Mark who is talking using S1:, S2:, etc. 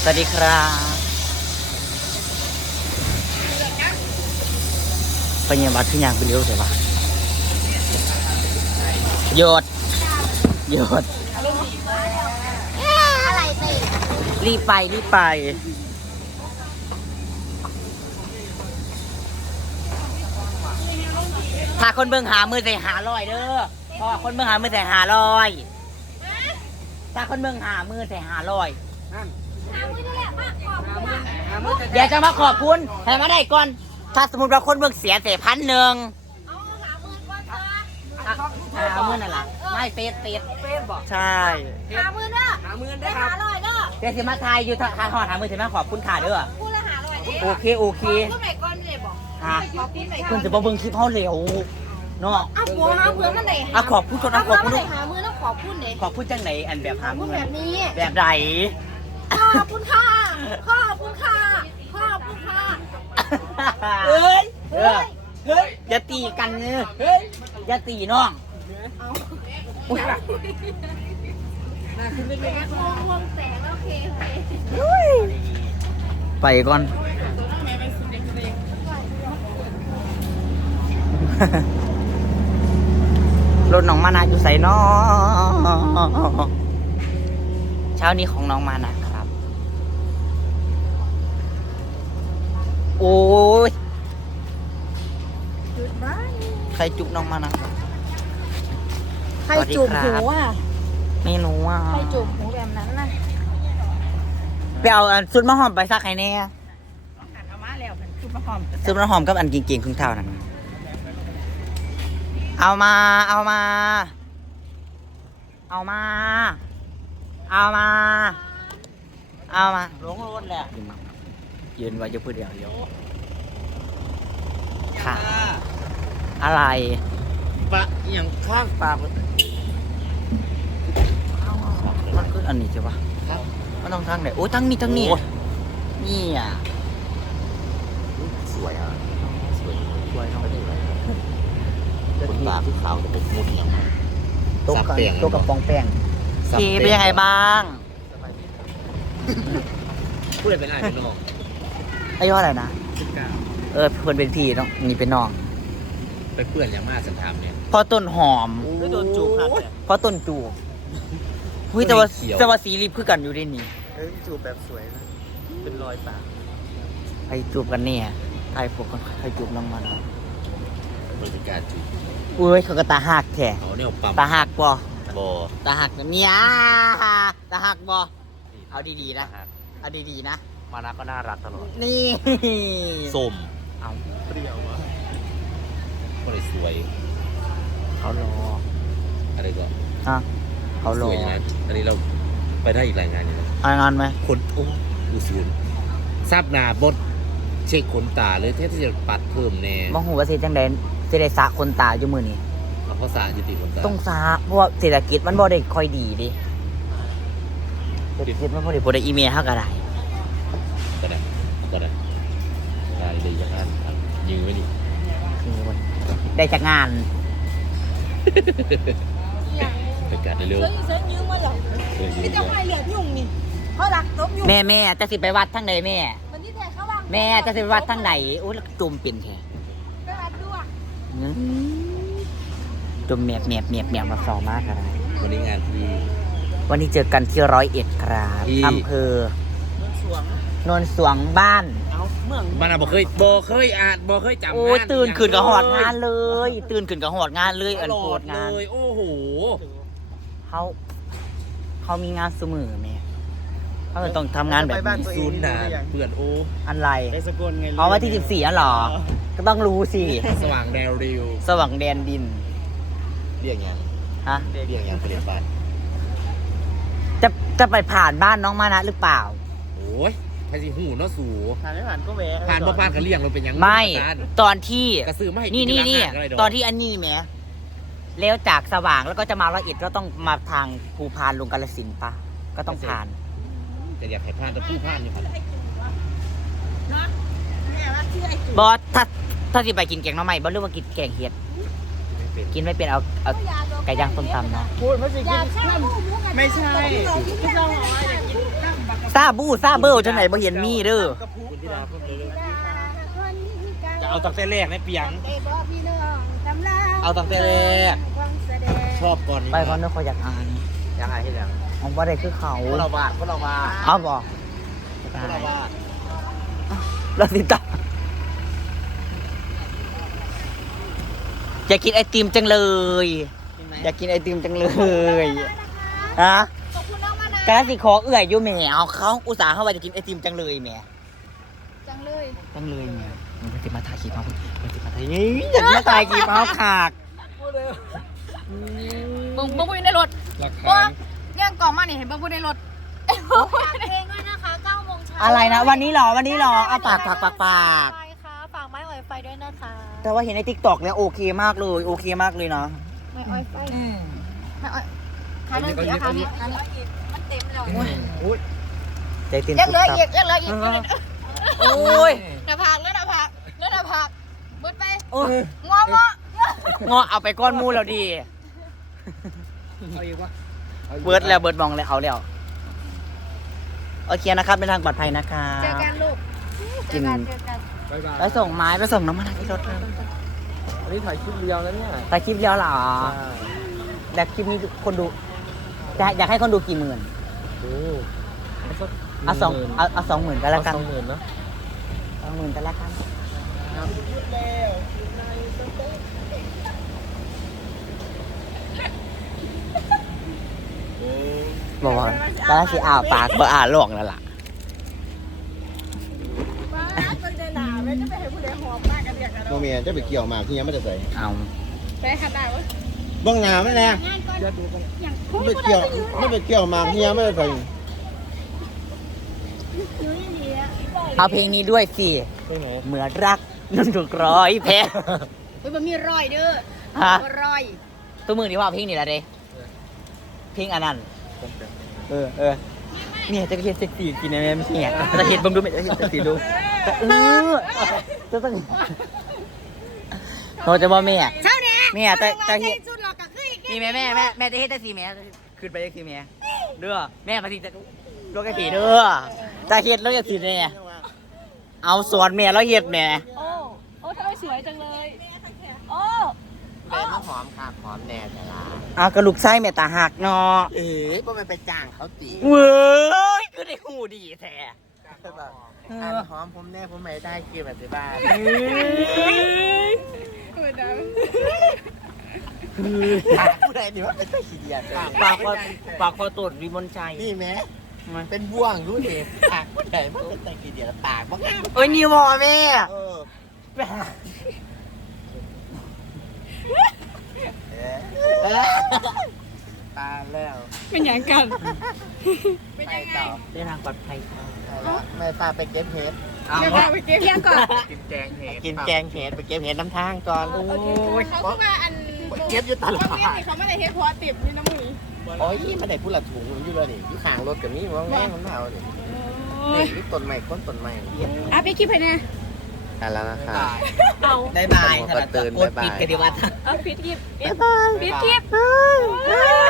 S1: สวัสดีครับเป็นยังบัดขึ้นยางไปเร็วใช่ปะหยด
S2: อะไรสิ
S1: รีบไปถ้าคนเบิ่งหามือใส่500เด้อเพราะว่าคนเบิ่งหามือใส่500ถ้าคนเบิ่งหามือใส่500
S2: หามือนี่แหละมาขอบคุณ
S1: เดี๋ยวจะมาขอบคุณให้มาได้ก่อนถ้าสมมติว่าคนเบิ่งเสีย1,000
S2: เอาหามือก่อนเถอะ
S1: หามือนั่นล่ะไม่เฟซบอกใช่
S2: หามือเด้อหามือได้500เด้อ
S1: เดี๋ยวสิมาทายอยู่ทางหอหามือสิมาขอบคุณค่ะเด้อ
S2: พูดละ500เด้
S1: โอเค
S2: ขอบคุณไหนก่อนเลยบอก
S1: ฮะ
S2: ขอบคุณไหนก่
S1: คุ
S2: อ
S1: ณ
S2: น
S1: จะมาเบิ่งคลิปเฮาเร็วเนาะ
S2: อ้าวหัวหาเพื่อนมันไหน
S1: อ่ะขอบคุณก่อนนะขอบคุณ
S2: หามือแล้วขอบคุณไหน
S1: ขอบคุณจังไหนอันแบบ
S2: ข
S1: หา
S2: อบ
S1: มื
S2: คุณ
S1: อ
S2: แบบนี้
S1: แบบไหน
S2: ขอบคุณค่ะขอบคุณค่ะขอบคุณค่ะ
S1: เฮ้ย
S2: เฮ้ย
S1: อย่าตีกันเนอะอย่าตีน้อง
S2: เอา
S1: อุ๊ย
S2: แวงแสงแล้วโอเค
S1: ไปก่อน รถน้องมานะอยู่ใส่นอเช้านี้ของน้องมานะครับ โอ้ยใครจุกน้องมานะ
S2: ใครจูบหูอ่ะ
S1: ไม่รู้อ่ะ
S2: ใครจูบหูแบบนั้นน่ะ
S1: ไปเอาอันซุดมะหอมไปซักให้แน่
S2: เอามาแล้วชุดมะขาม
S1: ซุดมะหอมกับอันเก่งๆครึ่งเท่านั้นเอามาหลงรถแหละยืนไว้จะพูดเดียวค่ะ อะไร
S3: ปะอย่างข้างปาก
S1: มันคืออันนี้ใช่ปะครับมันต้องทางไหนโอ้ยทั้งนี้นี่อ่ะ
S3: สวยอ่ะสวย
S1: สวยน้อง
S3: คนตาคือขาวแต่เป็นมุดอย่าง
S1: โต๊ะ
S3: สับแป้ง
S1: โต๊ะกับปองแป้งเคเป็นยังไงบ้าง
S3: พูดอะไรเป็นอะไรเป็นน้อง
S1: อายุเท่าไหร่นะ
S3: 19
S1: เพื่อนเป็นพี่น้องนี่เป็นน้อง
S3: ไปเปื่อนอย่างมากสันทามเนี่ย
S1: พอต้นหอม
S3: ไม่โดนจูบครับ
S1: เพราะต้นจูบหุ้ยแต่ว่าสีรีบคือกันอยู่ได้นี่
S3: จูบแบบสวยนะเป็นรอยปาก
S1: ใครจูบกันเนี่ยใครพวกคนใครจูบน้องมาเนาะ
S3: บริการจูบ
S1: อุ้ยเขาก็ตาหักแท้
S3: เขาเนี่ยปั๊ม
S1: ตาหักบ่
S3: บอ
S1: ตาหักเนี่ยตาหักบ่เอาดีๆนะเอาดีๆนะ
S3: มานะก็น่ารักตลอด
S1: นี่
S3: ส้ม
S1: เอา
S3: เปรี้ยววะก็เลยสวย
S1: เขารอ
S3: อะไรก็
S1: ฮะเขาร
S3: ส
S1: อ
S3: วยอย่างนั้นอันนี้เราไปได้อีกรายงานอยู่นะ
S1: เอางานไหม
S3: คนโอ้ดูศูนย์ทราบนาบดเช็คขนตาเลยแทบที่จะปัดเพิ่มแน่
S1: มองหูว่าสิจังได๋สิได้สระคนตาอยู่มื้อนี้
S3: เอาข้อสารยุติขนตา
S1: ต้องสระเพราะว่าเศรษฐกิจมันบ่ได้ค่อยดีดิเศรษฐกิจมันบ่ได้อีเมลเฮาก็ได้
S3: ก็ได้ได้เลยจากการยืมไว้ดิ
S1: ได้จากงาน
S3: ไปกัดเร็ว
S2: เซิร์ฟยืมมาหรอ
S3: ๆยืม
S2: ไม่
S3: เย
S2: จะ
S3: อะ
S2: ให้เหลือยุ่งนี่เขารักตบยุ่ง
S1: แม่จะสิไปวัดทางใดแม่
S2: วันนี้แทนเขาว่า
S1: แม่จะสิไปวัดทางไหนโอ้ยแล้วจุ่มเป็นแท้
S2: ไปวัดด้วย
S1: จุ่มแมบมาสองมากครับ
S3: วันนี้งานที่
S1: วันนี้เจอกันที่101ครับ
S3: ที่
S1: อำเภอโนนสวงบ้าน
S3: มันอ่ะบ่เคยอ่านบ่เคยจำ
S1: โอ้ยตื่นขึ้นกับหอดงานเลย ตื่นขึ้นกับหอดงานเลยอัน
S3: ตล
S1: โป
S3: อ
S1: ว
S3: ด
S1: ด
S3: เล
S1: งาน
S3: ยโอ้โห
S1: เขามีงานเสมอแม่เขาเลยต้องทำงานแบบนี้
S3: ศูนย์นานเปื่อนโอ้
S1: อะไร
S4: ไอ้สกลไง
S1: เอาวันที่14อ่ะเหรอ ก็ต้องรู้สิ
S3: สว่างแดวริว
S1: สว่างแดนดิน
S3: เรียกยัง
S1: ฮะ
S3: เรียกยังไปเรียนบ้าน
S1: จะไปผ่านบ้านน้องมานะหรือเปล่า
S3: โอ้ยใครสิหูเนาะสู
S4: ผ่านไม่ผ่านก็แวะ
S3: ผ่านบ่ผ่านก็เรียกเราเป็นหยัง
S1: ไม่
S3: การ
S1: ตอนที่
S3: กระซื้อไม่ให้
S1: นี่
S3: กิอะไรดก
S1: ตอนที่อันนี้แหมแล้วจากสว่างแล้วก็จะมา101ก็ต้องมาทางภูพานลงกาฬสินธุ์ปะก็ต้องผ่าน
S3: จะอยากให้ผ่านแต่ผู้ผ่านอยู่ครับ
S1: บอสถ้าที่ไปกินแกงหน้ำใหม่บอสเรื่องว่ากินแกงเห็ด
S3: ไม่เป็น
S1: กินไม่เป็นเอาไก่ย่างต้มตำเนาะ
S4: พูดเพราะสิ
S2: อ
S4: กิ
S2: ยาน กแค่หมูกัน
S4: ไม่ใช่ที่เราบอกว่าอยากกินข้าวบักกะ
S1: ซาบูซาเบิลจังไหนบ่เห็นมีเด้อ
S3: คุณธิดาเพิ่มเลย
S4: จะเอาตั้งแต่แรกในเปียง
S3: เอาตั้งแต่แรกชอบก่อนนี้
S1: ไปก่อนเด้อขออยากอ่าน
S3: อยากหาที่ไหน
S1: เอาบ่ได้คือเขา
S3: พวกเราบ้าพวกเราบ้า
S1: เอาบ่
S3: พวกเราบ้า
S1: เราติดตามอยากกินไอติมจังเลย อยากกินไอติมจังเลยฮะ
S2: ขอบคุณน้องมานะ
S1: กาสิขอเอื่อยอยู่แหมเอาเขาอุตส่าห์เข้าไปจะกินไอติมจังเลยแหม
S2: จังเลย
S1: จังเลยแหมมันจะมาถ่ายคลิปเขามันจะมาถ่ายอยากมาถ่ายคลิปเขาขาก
S2: เบิ้งพูดในรถ
S4: ราคา
S2: ว่าย่างกล่องมาเนี่ยเห็นเบิ้งพูดในรถเพลงด้วยนะคะ9 โมงเช้า
S1: อะไรนะวันนี้เหรอเอาปาก
S2: ไฟค่ะฝากไม้อ่อยไฟด้วยนะคะ
S1: แต่ว่าเห็นในทิกตอกเนี่ยโอเคมากเลยโอเคมากเลยเนาะ
S2: ไม้อ่อยไฟไม้อ่อยครั้งนึงครั้งนี้มันเต็มแล้ว
S1: ใจเต้น
S2: ยังเหลือ
S1: ตุ๊บ
S2: อีกยังเหลืออีก
S1: โอ้ย
S2: หน้าผากเลือดหน้าผากเลือดหน้าผากเบิดไป
S1: โอ้ย
S2: งอ
S1: งอเอาไปก้อนมูแล้วดี
S4: เอาอีกวะ
S1: เบิร์ดแล้วเบิร์ดมองแล้วเอาแล้วโอเคนะครับเป็นทางปลอดภัยนะคะ
S2: เจอกันลูกเจอกัน
S4: บ๊ายบาย
S1: แล้วส่งไม้แล้วส่งน้ำมันที่รถเลย
S4: อันนี้ถ่ายคลิปเดียวแล้วเนี่ย
S1: แต่คลิปเดียวเหรอแต่คลิปนี้คนดูอยากให้คนดูกี่หมื่น
S4: โอ้
S1: เอา20,000ก็แล้วกัน
S4: 20,000นะ
S1: 20,000ก็แล้วกันบอกว่าตอนแรกสิปากบ่หลอกแล้วล่ะ
S3: โมเมียจะไปเกี่ยวมากที่ยังไม่ได้ใส่
S1: เอา
S2: ไปขัดได้วะ
S3: บ้างหนาไหมแน่ไม่ไปเกี่ยวมากที่ยังไม่ได้ใส่
S1: เอาเพลงนี้ด้วยสิ
S4: ไปไหน
S1: เหมือนรักนุ่นถูกร้อยแพ้
S2: เฮ้ยมันมีรอยเด้อ
S1: ฮะ
S2: รอย
S1: ตัวมือนี่ว่าเพลงนี่แหละเด้เพลงอันนั้นเออเนี่ยจะเห็นเซ็กซี่กินในแม่ไม่ใช่เนี่ยจะเห็นบังดูไม่จะเห็นเซ็กซี่ดูจะจะต้องเราจะบอกแม่
S2: เช้าเนี่ย
S1: แม่แต่เห็น
S2: สุดหลอกกับคืออีก
S1: นี่แม่จะเห็นแต่สีแม่ขึ้นไปได้สีแม่เด้อแม่มาทีจะโลกสีเด้อจะเห็นโลกสีเนี่ยเอาสวนแม่แล้วเห็ดแม่
S2: โอ้ทำไมสวยจังเลยโอ้
S3: แม่มาหอมค่ะหอมแน่แต่ละ
S1: เอากระลูกไส้แม่ตาหักเนาะ
S3: ก็ไม่ไปจ้างเขาตี
S1: เว้ยก็ได้หูดีแท้
S3: อันหอมผมแน่ผมไม่ได้เกี่ยวแบบที่บ้าน ผู้ใดนี่ว่าเป็นตะขี้เดียด
S1: ปากพอตดวิมลชัย
S3: นี่แม่มันเป็นบ่วงรู้ดิปากผู้ใดมันเป็นตะขี้เดียดปากมันงาม
S1: เอ้ยนี่วอแม่
S3: ตาแล้ว
S2: เป็นอย่างกัน
S3: ไปต่อ
S1: เดินทางปลอดภัยค่ะ
S3: ไม่ปลาไปเก็บเห็ด
S1: เอา
S2: เดี๋ยวเราไปเก็บเพียงก่อน
S3: กินแกงเห็ดกินแกงเห็ดไปเก็บเห็ดน้ำทางก่อน
S1: โอ้ย
S2: เขาคือว่าอัน
S3: เก็บอยู่ตลอด
S2: เขาไม่ได้เฮ็ดเพราะติดนี่น้ำมือ
S3: โอ้ยมันได้พูดละถุงอยู่เลยนี่ที่ข้างรถกับนี่ว่าแม่มันเอาเนี่ยนี่ต้นใหม่ต้นใหม่
S2: อ่ะไปคลิปไปเนี่ย
S3: กันแล้วนะครับ
S2: เอา
S1: บายบาย
S3: กดตื่น
S1: กดปิด
S3: บ๊ายบาย
S1: กันดีว่า
S2: เอาปิดคลิปปิดคลิป